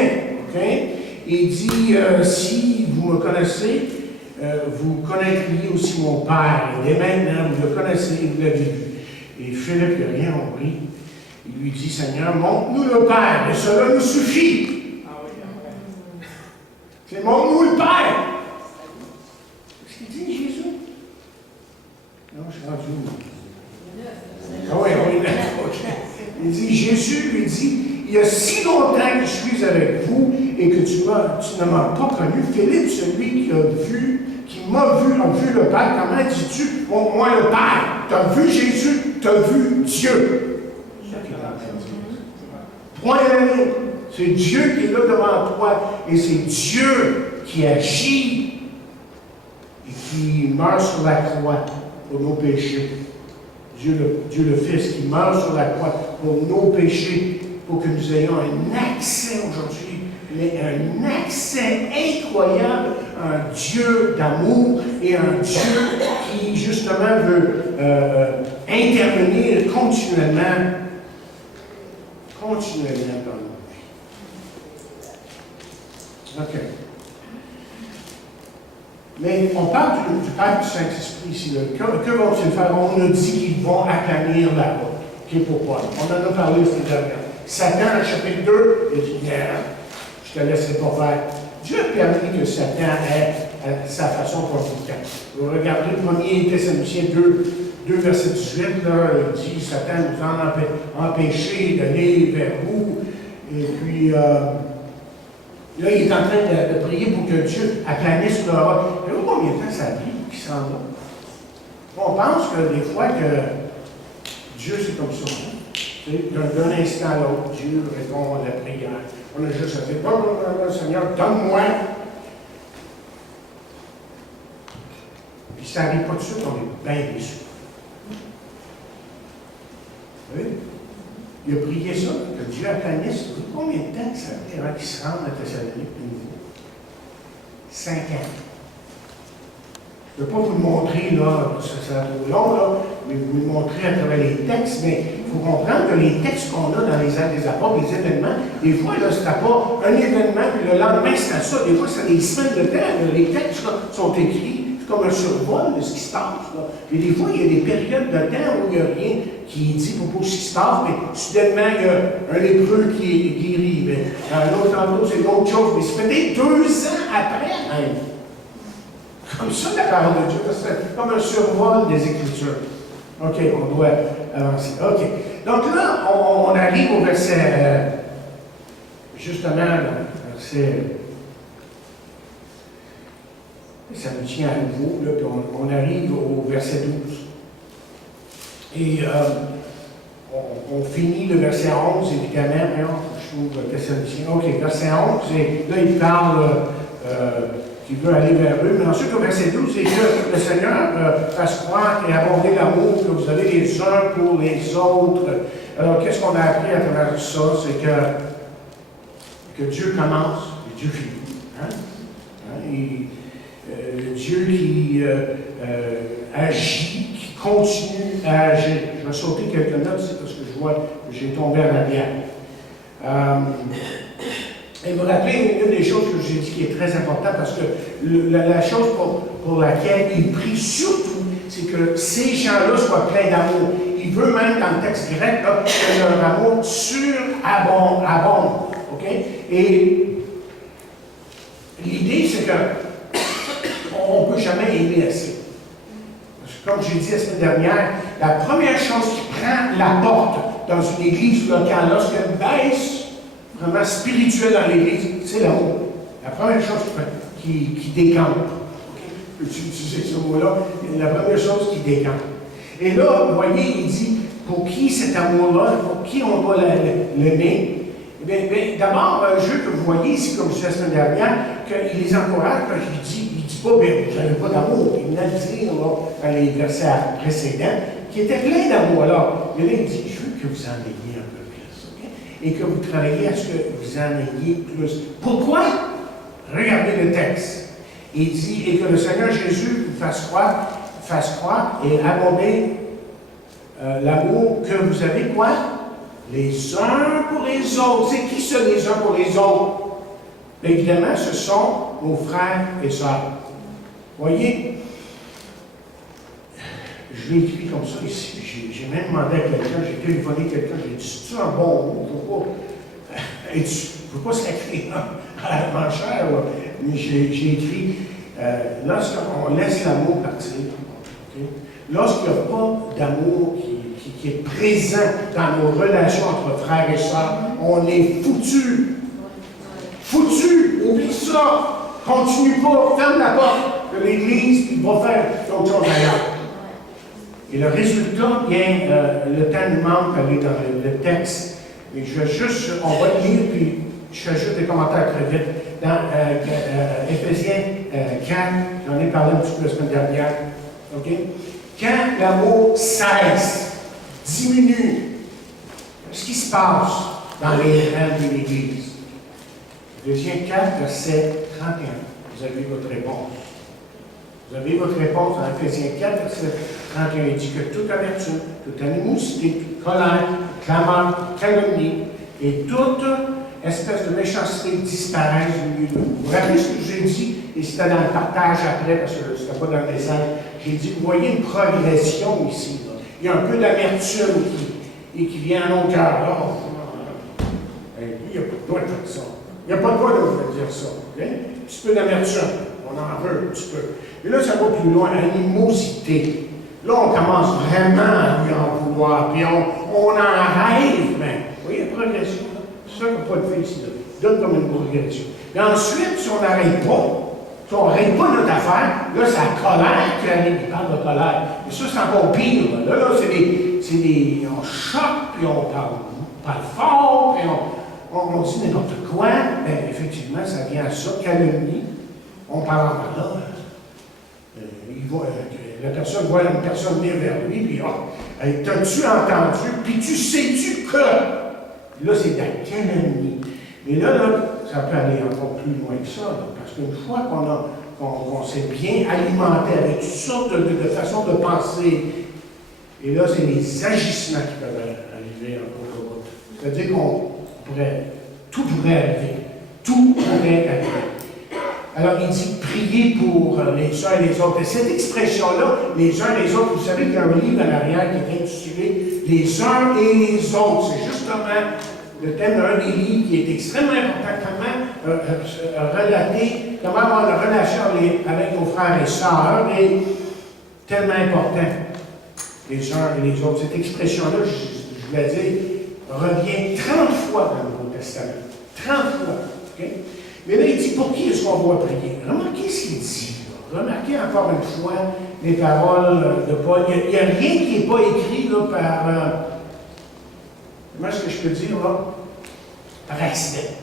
Okay? Il dit, si vous me connaissez, vous connaîtriez aussi mon Père. Et dès maintenant, vous le connaissez, vous l'avez vu. Et Philippe, il n'a rien compris. Il lui dit, Seigneur, montre-nous le Père, et cela nous suffit. C'est montre-nous le Père. Qu'est-ce qu'il dit, Jésus? Non, je suis rendu où? Ah oui, okay. Il dit, Jésus lui dit, il y a si longtemps que je suis avec vous et que tu ne m'as pas connu. Philippe, celui qui m'a vu, a vu le Père. Comment dis-tu, moi le Père? Tu as vu Jésus, tu as vu Dieu. Point à la ligne. C'est Dieu qui est là devant toi et c'est Dieu qui agit et qui meurt sur la croix pour nos péchés. Dieu le Fils qui meurt sur la croix pour nos péchés, pour que nous ayons un accès aujourd'hui, mais un accès incroyable à un Dieu d'amour et un Dieu qui justement veut intervenir continuellement dans nos vies. OK. Mais on parle du Père du Saint-Esprit ici. Que vont-ils faire? On a dit qu'ils vont aplanir la route. OK, pourquoi? On en a parlé cette dernière. Satan, chapitre 2, il dit, je ne te laisserai pas faire. Dieu a permis que Satan ait sa façon compliquée. Vous regardez le 1er Thessaloniciens 2, verset 18, là, il dit, Satan nous a empêché d'aller vers vous. Et puis, là, il est en train de prier pour que Dieu aplanisse le roc. Mais combien de temps ça a pris pour qu'il s'en va? On pense que des fois que Dieu, c'est comme ça. D'un instant à l'autre, Dieu répond à la prière. On a juste à dire, Seigneur, donne-moi. Puis ça n'arrive pas tout de suite, on est bien déçus. Oui? Il a prié ça, que Dieu aplanisse. Combien de temps ça a pris avant qu'il se rende à Thessalonique de nouveau? 5 ans. Je ne vais pas vous le montrer, là, ça sera trop long, là, mais vous le montrer à travers les textes, mais il faut comprendre que les textes qu'on a dans les Actes des Apôtres, les événements, des fois, là, ce n'est pas un événement, puis le lendemain, c'est ça. Des fois, c'est des semaines de temps. Là, les textes là, sont écrits, c'est comme un survol de ce qui se passe. Là. Et des fois, il y a des périodes de temps où il n'y a rien qui est dit pour ce qui se passe, mais soudainement, il y a un lépreux qui est guéri. Mais un autre tantôt, c'est autre chose. Mais c'est peut-être 2 ans après, même. Comme ça, la parole de Dieu, c'est comme un survol des Écritures. OK, on doit avancer. OK. Donc là, on arrive au verset, justement, verset, ça me tient à nouveau, là, puis on arrive au verset 12. Et on finit le verset 11, évidemment, hein, je trouve Thessaloniciens. OK, verset 11, et là, il parle qui veut aller vers eux. Mais ensuite, au verset 12, c'est que le Seigneur fasse croire et abonder l'amour que vous avez les uns pour les autres. Alors, qu'est-ce qu'on a appris à travers ça? C'est que Dieu commence et Dieu finit. Hein? Et Dieu qui agit, qui continue à agir. Je vais sauter quelques notes ici parce que je vois que j'ai tombé en arrière. Et me rappeler une des choses que j'ai dit qui est très importante, parce que la chose pour laquelle il prie surtout, c'est que ces gens-là soient pleins d'amour. Il veut même, dans le texte grec, là, que leur amour surabonde. Okay? Et l'idée, c'est qu'on ne peut jamais aimer assez. Parce que, comme j'ai dit la semaine dernière, la première chose qui prend la porte dans une église locale, lorsqu'elle baisse vraiment spirituel dans l'Église, c'est l'amour. La première chose qui décampe. Okay? Peux-tu utiliser ce mot-là? La première chose qui décampe. Et là, vous voyez, il dit, pour qui cet amour-là, pour qui on doit l'aimer? Eh bien, d'abord, je veux que vous voyez ici, comme je disais la semaine dernière, qu'il les encourage, parce qu'il ne dit pas, bien, vous n'avez pas d'amour. Il venait de dire, là, dans les versets précédents, qu'il était plein d'amour. Alors, mais là, il dit, je veux que vous en ayez un peu. Et que vous travaillez à ce que vous en ayez plus. Pourquoi? Regardez le texte. Il dit, et que le Seigneur Jésus vous fasse croire et abonder l'amour que vous avez quoi? Les uns pour les autres. C'est qui ça, les uns pour les autres? Évidemment, ce sont nos frères et sœurs. Voyez, je l'ai écrit comme ça ici. J'ai même demandé à quelqu'un, j'ai téléphoné à quelqu'un, j'ai dit, c'est-tu un bon mot? Il ne faut pas sacrer à la manchère. Mais j'ai écrit, lorsqu'on laisse l'amour partir, okay? Lorsqu'il n'y a pas d'amour qui est présent dans nos relations entre frères et sœurs, on est foutu. Foutu! Oublie ça! Continue pas, ferme la porte de l'Église, puis va faire d'autres choses ailleurs. Et le résultat, bien, le temps nous manque d'aller dans le texte. Mais je vais juste, on va le lire, puis je fais juste des commentaires très vite. Dans Éphésiens 4, j'en ai parlé un petit peu la semaine dernière. OK? Quand l'amour cesse, diminue, ce qui se passe dans les rangs de l'Église. Éphésiens 4, verset 31. Vous avez votre réponse. Vous avez votre réponse dans Éphésiens 4, verset 31. Il dit que toute amertume, toute animosité, toute colère, toute clameur, toute calomnie et toute espèce de méchanceté disparaissent du milieu de vous. Vous vous rappelez ce que j'ai dit? Et c'était dans le partage après, parce que ce n'était pas dans le message. J'ai dit, vous voyez une progression ici. Là. Il y a un peu d'amertume qui vient à nos cœurs. Il n'y a pas de droit de faire ça. Il n'y a pas de droit de dire ça. Okay? Un petit peu d'amertume. On en veut un petit peu. Et là, ça va plus loin, animosité. Là, on commence vraiment à lui en vouloir, puis on en rêve même. Vous voyez la progression, là? C'est ça qu'on peut le faire ici, là. Donne comme une progression. Et ensuite, si on n'arrête pas notre affaire, là, c'est la colère qui arrive, il parle de colère. Et ça, c'est encore pire. Là, c'est des. On choque, puis on parle fort, puis on dit n'importe quoi. Bien, effectivement, ça vient à ça, calomnie. On parle en là. La personne voit une personne venir vers lui, puis t'as-tu entendu, puis tu sais-tu que. Là, c'est de la calomnie. Mais là, ça peut aller encore plus loin que ça, là, parce qu'une fois qu'on a qu'on s'est bien alimenté avec toutes sortes de façons de penser. Et là, c'est les agissements qui peuvent arriver en cours de route. C'est-à-dire tout pourrait arriver. Tout pourrait arriver. Alors, il dit prier pour les uns et les autres. Et cette expression-là, les uns et les autres, vous savez qu'il y a un livre à l'arrière qui est intitulé Les uns et les autres. C'est justement le thème d'un des livres qui est extrêmement important. Comment relater, comment avoir une relation avec nos frères et sœurs est tellement important. Les uns et les autres. Cette expression-là, je voulais dire, revient 30 fois dans le Nouveau Testament. 30 fois. Okay? Mais là, il dit pour qui est-ce qu'on doit prier? Remarquez ce qu'il dit. Là. Remarquez encore une fois les paroles de Paul. Il n'y a rien qui n'est pas écrit là, par. Comment est-ce que je peux dire là? Par accident.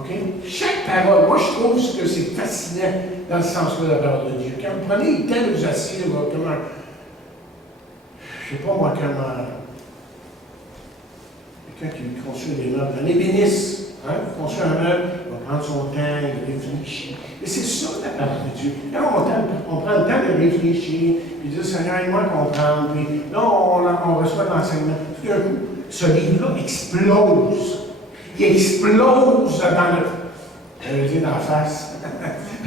Okay? Chaque parole, moi je trouve que c'est fascinant dans le sens-là de la parole de Dieu. Quand vous prenez le temps de vous asseoir, comme un. Je ne sais pas moi comment. Quelqu'un qui construit des meubles, un ébéniste. Hein? Il construit un meuble, il va prendre son temps, il réfléchit. Mais c'est ça la parole de Dieu. Là, on prend le temps de réfléchir, puis de dire Seigneur, aide-moi à comprendre. Puis là, on reçoit l'enseignement. Tout d'un coup, ce livre-là explose. Il explose dans notre. Je veux dire, dans la face.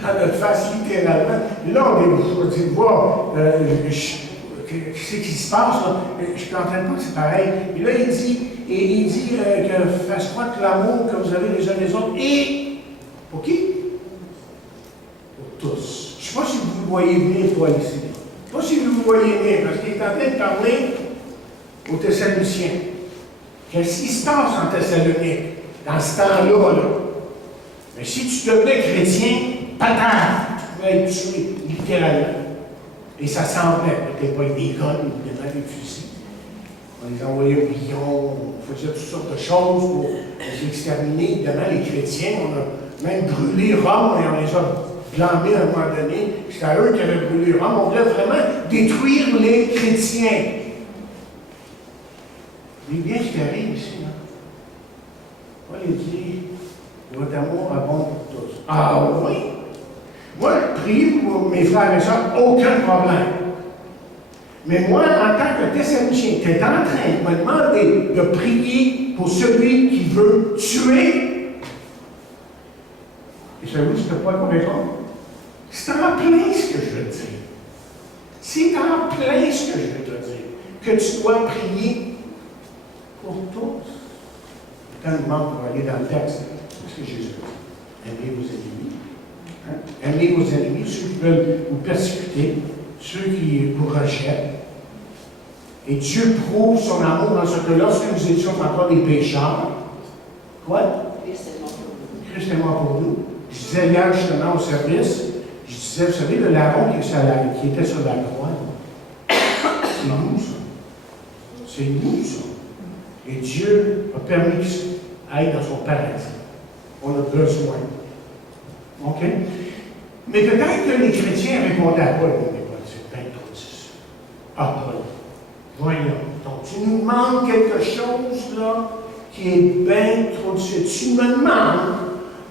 Dans notre face, littéralement. Et là, on dit, voir. Qu'est-ce qui se passe, là? Je ne suis en train de dire que c'est pareil. Et là, il dit que fasse croître l'amour que vous avez les uns les autres. Et pour qui? Pour tous. Je ne sais pas si vous le voyez venir, toi, ici. Je ne sais pas si vous le voyez venir, parce qu'il est en train de parler aux Thessaloniciens. Qu'est-ce qui se passe en Thessalonique, dans ce temps-là? Là? Mais si tu devenais chrétien, patate, tu pouvais être tué, littéralement. Et ça semblait, peut-être pas avec des guns, peut-être des fusils. On les envoyait au lion, on faisait toutes sortes de choses pour les exterminer. Évidemment, les chrétiens, on a même brûlé Rome et on les a blâmés à un moment donné. C'était eux qui avaient brûlé Rome. On voulait vraiment détruire les chrétiens. Mais bien ce qui arrive ici, là. Paul dit, votre amour abonde pour tous. Ah oui? Moi, prier pour mes frères et sœurs, aucun problème. Mais moi, en tant que Thessalonicien, tu es en train de me demander de prier pour celui qui veut tuer. Et savez-vous ce que Paul va répondre? C'est en plein ce que je veux te dire. C'est en plein ce que je veux te dire. Que tu dois prier pour tous. Quand il demande pour aller dans le texte, qu'est-ce que Jésus dit? Aimez vos ennemis. Hein? Aimez vos ennemis, ceux qui veulent vous persécuter, ceux qui vous rejettent. Et Dieu prouve son amour dans ce que lorsque nous étions encore des pécheurs, quoi? Christ est mort pour nous. Je disais hier justement au service, je disais, vous savez, le larron qui était sur la croix, c'est nous ça. C'est nous ça. Et Dieu a permis qu'il aille dans son paradis. On a besoin. OK? Mais peut-être que les chrétiens répondaient à Paul, c'est bien trop difficile. Ah, Paul, voyons. Donc, tu nous demandes quelque chose, là, qui est bien trop difficile. Tu me demandes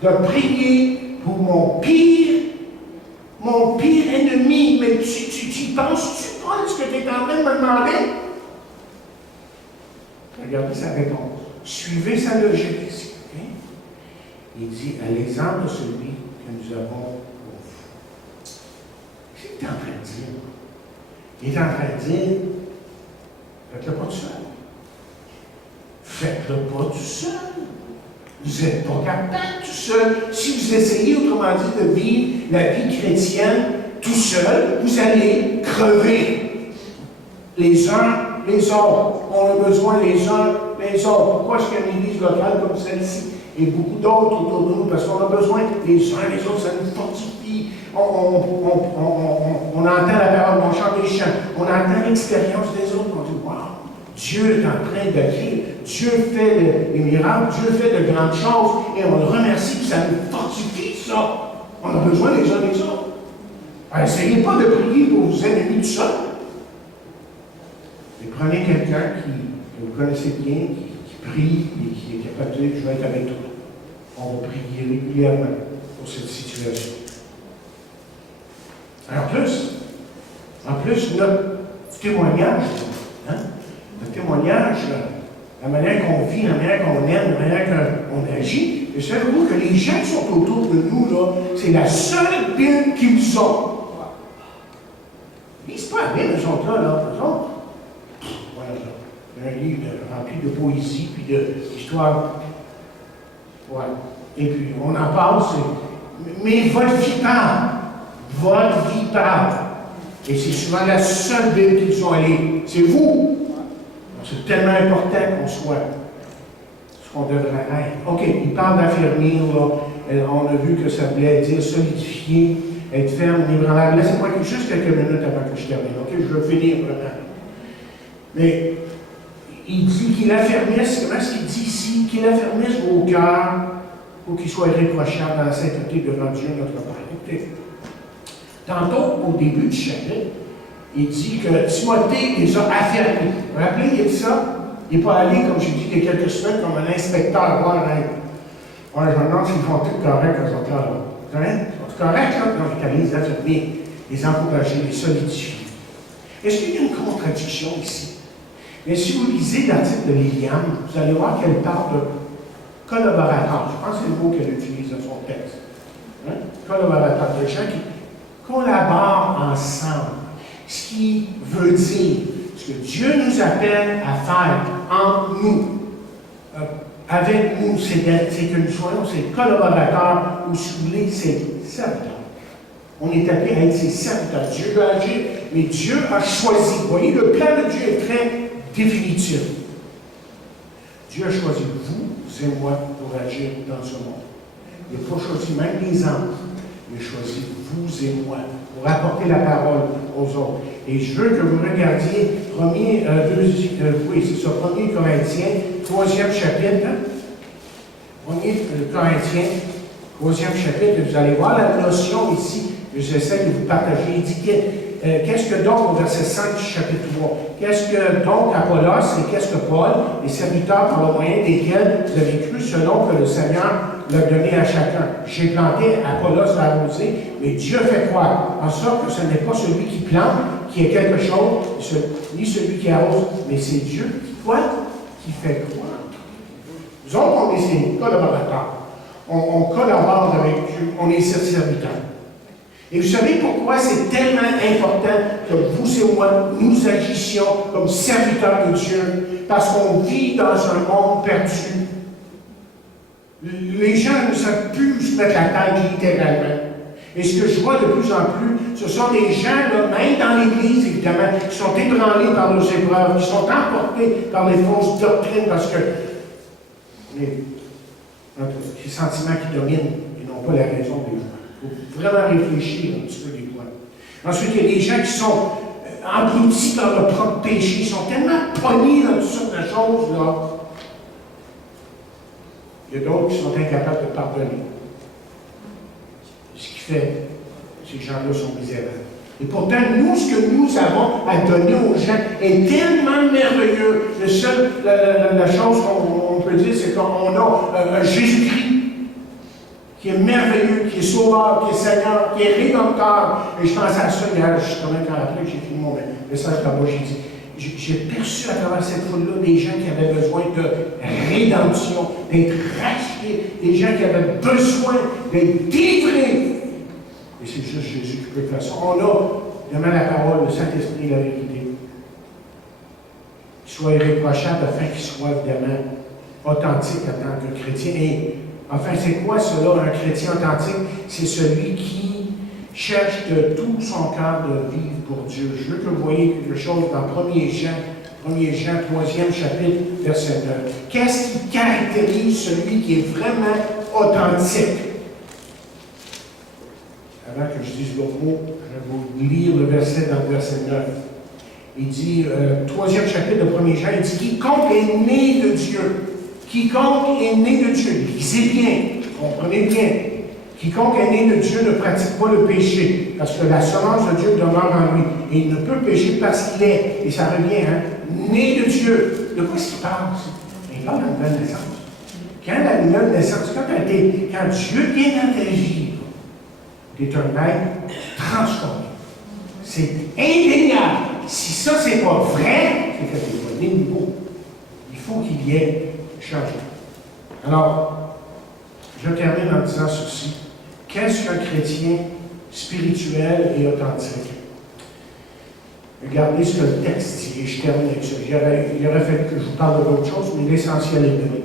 de prier pour mon pire ennemi. Mais tu penses-tu, Paul, ce que tu es en train de me demander? Regardez sa réponse. Suivez sa logique ici. Okay? Il dit, à l'exemple de celui que nous avons au fond. Qu'est-ce qu'il est en train de dire? Il est en train de dire, faites-le pas tout seul. Faites-le pas tout seul. Vous n'êtes pas capable tout seul. Si vous essayez, autrement dit, de vivre la vie chrétienne tout seul, vous allez crever. Les uns les autres. On a besoin les uns les autres. Pourquoi est-ce qu'il y a une église locale comme celle-ci et beaucoup d'autres autour de nous? Parce qu'on a besoin les uns les autres. Ça nous fortifie. On entend la parole, on chante des chants. On entend l'expérience des autres. On dit, wow, Dieu est en train d'agir. Dieu fait des miracles. Dieu fait de grandes choses. Et on le remercie. Puis ça nous fortifie, ça. On a besoin les uns des autres. Alors, essayez pas de prier pour vos ennemis tout seul. Mais prenez quelqu'un que vous connaissez bien, qui prie et qui est capable de dire, je vais être avec toi. On va prier régulièrement pour cette situation. En plus, notre témoignage, hein, notre témoignage, la manière qu'on vit, la manière qu'on aime, la manière qu'on agit, et savez-vous que les gens qui sont autour de nous, là, c'est la seule Bible qu'ils ont. Ils lisent pas la Bible, ils sont là, ils sont. Voilà, un livre rempli de poésie, puis d'histoire. Voilà. Et puis, on en parle, mais votre vie parle. Votre vie parle. Et c'est souvent la seule Bible qu'ils sont allés. C'est vous. C'est tellement important qu'on soit ce qu'on devrait être. OK, il parle d'affermir, là. On a vu que ça voulait dire solidifier, être ferme, ébranlable. Laissez-moi juste quelques minutes avant que je termine. OK, je veux finir vraiment. Mais il dit qu'il affermisse, comment est-ce qu'il dit ici? Qu'il affermisse vos cœurs pour qu'ils soient irréprochables dans la sainteté devant Dieu notre Père. Écoutez, tantôt, au début du chapitre, il dit que Timothée les a affermis. Vous vous rappelez, il a dit ça? Il n'est pas allé, comme j'ai dit il y a quelques semaines, comme un inspecteur voir je me demande s'ils font tout correct quand ils sont là. Ils sont corrects, là? Non, il est allé les affermir, les encourager, les solidifier. Est-ce qu'il y a une contradiction ici? Mais si vous lisez l'article de Liliane, vous allez voir qu'elle parle de collaborateurs. Je pense que c'est le mot qu'elle utilise dans son texte. Hein? Collaborateurs, des gens qui collaborent ensemble. Ce qui veut dire, ce que Dieu nous appelle à faire entre nous, avec nous, c'est que nous soyons ses collaborateurs, ou si vous voulez, ses serviteurs. On est appelé à être ses serviteurs. Dieu veut agir, mais Dieu a choisi. Vous voyez, le plan de Dieu est très définitif. Dieu a choisi vous et moi pour agir dans ce monde. Il n'a pas choisi même les anges. Il a choisi vous et moi pour apporter la parole aux autres. Et je veux que vous regardiez 1 Corinthiens, 3e chapitre. 1 Corinthiens, 3e chapitre. Vous allez voir la notion ici que j'essaie de vous partager. Il dit qu'est-ce que donc, au verset 5 du chapitre 3, qu'est-ce que donc Apollos et qu'est-ce que Paul, les serviteurs par le moyen desquels vous avez cru selon que le Seigneur l'a donné à chacun. J'ai planté, Apollos l'a arrosé, mais Dieu fait croire, en sorte que ce n'est pas celui qui plante qui est quelque chose, ni celui qui arrose, mais c'est Dieu qui fait croire. Nous autres, on est ses collaborateurs. On collabore avec Dieu, on est ses serviteurs. Et vous savez pourquoi c'est tellement important que vous et moi, nous agissions comme serviteurs de Dieu? Parce qu'on vit dans un monde perdu. Les gens ne savent plus se mettre la tête littéralement. Et ce que je vois de plus en plus, ce sont des gens, là, même dans l'Église, évidemment, qui sont ébranlés par nos épreuves, qui sont emportés par les fausses doctrines, parce que les sentiments qui dominent et non pas la raison des gens. Il faut vraiment réfléchir un petit peu des fois. Ensuite, il y a des gens qui sont engloutis par leur propre péché, ils sont tellement pognés dans toutes sortes de choses, là. Il y a d'autres qui sont incapables de pardonner. Ce qui fait que ces gens-là sont misérables. Et pourtant, nous, ce que nous avons à donner aux gens est tellement merveilleux. La chose qu'on peut dire, c'est qu'on a Jésus-Christ qui est merveilleux, qui est sauveur, qui est Seigneur, qui est rédempteur. Et je pensais à ça hier, justement, quand après j'ai fini mon message là-bas, j'ai dit, j'ai perçu à travers cette foule-là des gens qui avaient besoin de rédemption, d'être rachetés, des gens qui avaient besoin d'être délivrés. Et c'est juste Jésus qui peut faire ça. On a, demain, la parole, le Saint-Esprit et la vérité. Qu'il soit irréprochable afin qu'il soit évidemment authentique en tant que chrétien. Et enfin, c'est quoi cela, un chrétien authentique? C'est celui qui cherche de tout son cœur de vivre pour Dieu. Je veux que vous voyez quelque chose dans 1 Jean, 3e chapitre, verset 9. Qu'est-ce qui caractérise celui qui est vraiment authentique? Avant que je dise l'autre mot, je vais vous lire le verset dans le verset 9. Il dit, 3e chapitre de 1 Jean, il dit, quiconque est né de Dieu. Quiconque est né de Dieu. Lisez bien, comprenez bien. Quiconque est né de Dieu ne pratique pas le péché, parce que la semence de Dieu demeure en lui. Et il ne peut pécher parce qu'il est, et ça revient, né de Dieu. De quoi est-ce qu'il parle? Il parle de la nouvelle naissance. Quand la nouvelle naissance, quand Dieu vient dans ta vie, tu es un être transformé. C'est indéniable. Si ça, c'est pas vrai, c'est que c'est pas niveau. Il faut qu'il y ait changement. Alors, je termine en disant ceci. Qu'est-ce qu'un chrétien spirituel et authentique? Regardez ce que le texte dit, et je termine avec ça. Il aurait fallu que je vous parle d'autre chose, mais l'essentiel est donné.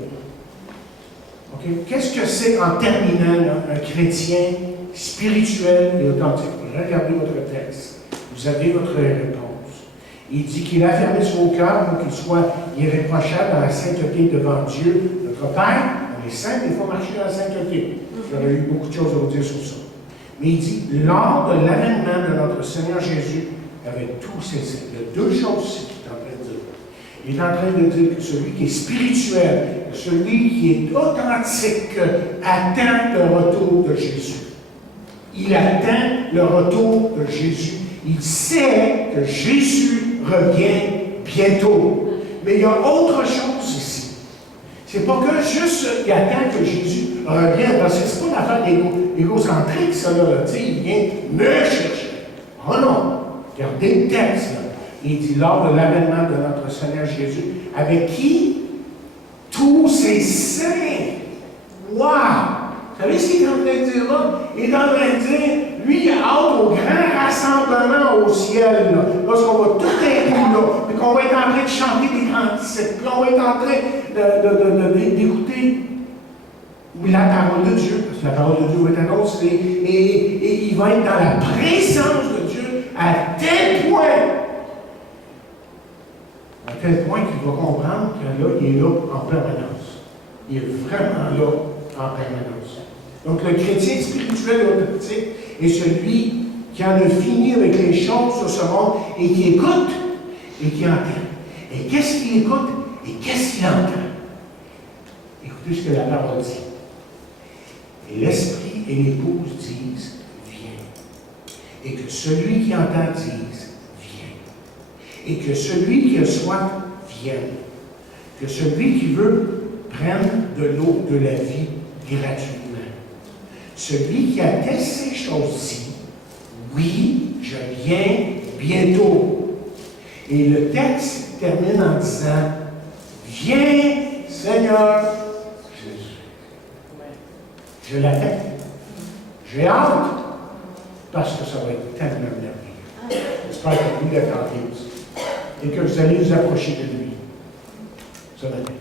Okay? Qu'est-ce que c'est, en terminant, là, un chrétien spirituel et authentique? Regardez votre texte. Vous avez votre réponse. Il dit qu'il a fermé son cœur pour qu'il soit irréprochable dans la sainteté devant Dieu, notre Père. On est saints, mais il faut marcher dans la sainteté. J'aurais eu beaucoup de choses à vous dire sur ça. Mais il dit, lors de l'avènement de notre Seigneur Jésus, avec tous ces signes, il y a deux choses qu'il est en train de dire. Il est en train de dire que celui qui est spirituel, celui qui est authentique, attend le retour de Jésus. Il attend le retour de Jésus. Il sait que Jésus revient bientôt. Mais il y a autre chose ici. C'est pas que juste il attend que Jésus revienne, parce que c'est pas une affaire égocentrique, ça, là. Tu sais, il vient me chercher. Oh non! Regardez le texte, là. Il dit, lors de l'avènement de notre Seigneur Jésus, avec qui? Tous ses saints. Wow! Vous savez ce qu'il est en train de dire là? Il est en train de dire, lui, il a hâte au grand rassemblement au ciel, là. Lorsqu'on va tout être là, puis qu'on va être en train de chanter des cantiques, puis on va être en train d'écouter la parole de Dieu, parce que la parole de Dieu va être annoncée, et il va être dans la présence de Dieu à tel point qu'il va comprendre que là, il est là en permanence. Il est vraiment là en permanence. Donc, le chrétien spirituel et authentique est celui qui en a fini avec les choses de ce monde et qui écoute et qui entend. Et qu'est-ce qu'il écoute et qu'est-ce qu'il entend? Écoutez ce que la parole dit. Et l'esprit et l'épouse disent, viens. Et que celui qui entend dise, viens. Et que celui qui a soif vienne. Que celui qui veut prenne de l'eau de la vie gratuitement. Celui qui atteste ces choses-ci, oui, je viens bientôt. Et le texte termine en disant, viens, Seigneur Jésus. Je l'attends. J'ai hâte, parce que ça va être tellement merveilleux. J'espère que vous l'attendez aussi. Et que vous allez vous approcher de lui ce matin.